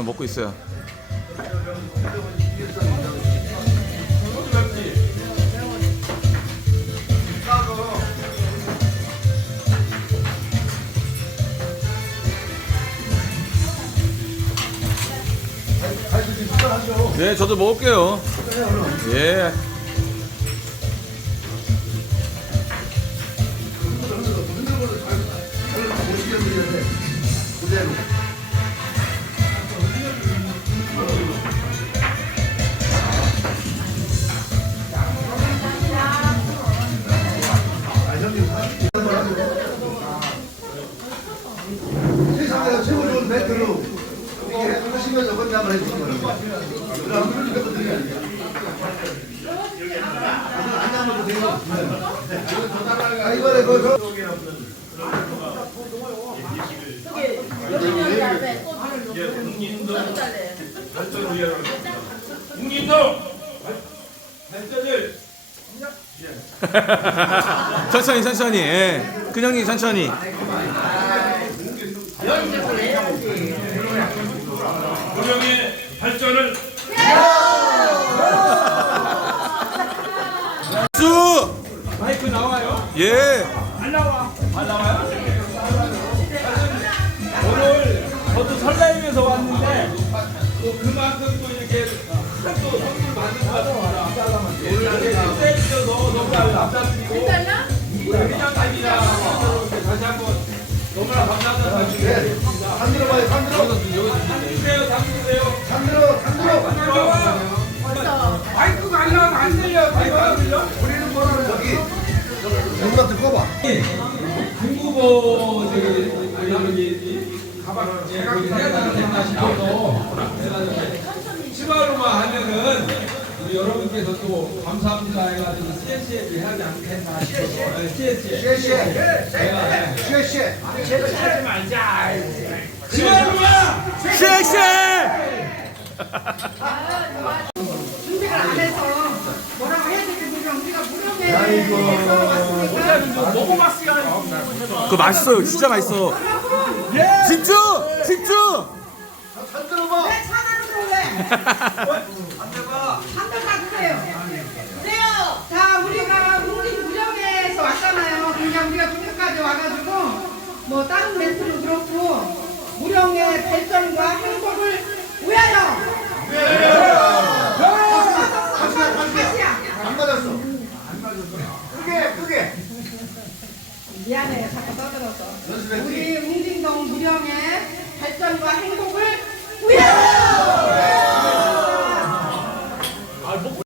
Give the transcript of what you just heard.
어, 먹고 있어요. 네, 저도 먹을게요. 예. 아, 그 발전을 천천히, 천천히. 예. 근형님 천천히. 고령의 발전을 수! 마이크 나와요? 예. 안 나와 안 나와요? 오늘 저도 설레이면서 왔는데 또 그만큼 또 이렇게 큰또 선물 받는 것 같습니다. 오늘 이렇게 세주셔서 너무 감사드리고 우리 회장님이랑 다시 한번 너무나 감사하다는 봐. 중국어 저기 여기 가방 제가 해야 되나 싶어서 치마로만 하면은 우리 여러분께서 또 감사합니다 해가지고 CS에 해야지 않겠나 싶어서. CS에. 쉐쉐. 제가 쉐쉐. 하지 말자. 치마로만! 쉐 쉐! 준비를 안 해서 뭐라고 해야 될지 모르겠 우리가 먹어봤어요 그거 맛있어요. 진짜 맛있어. 집중! 집중! 산 들어봐. 왜 차나는 그래? 한대 가주세요. 그래요. 자, 우리가 국민 무령에서 왔잖아요. 그러니까 우리가 중국까지 와가지고 뭐 다른 멘트도 그렇고 무령의 발전과 크게. 미안해, 자꾸 떠들어서. 우리 웅진동 무령의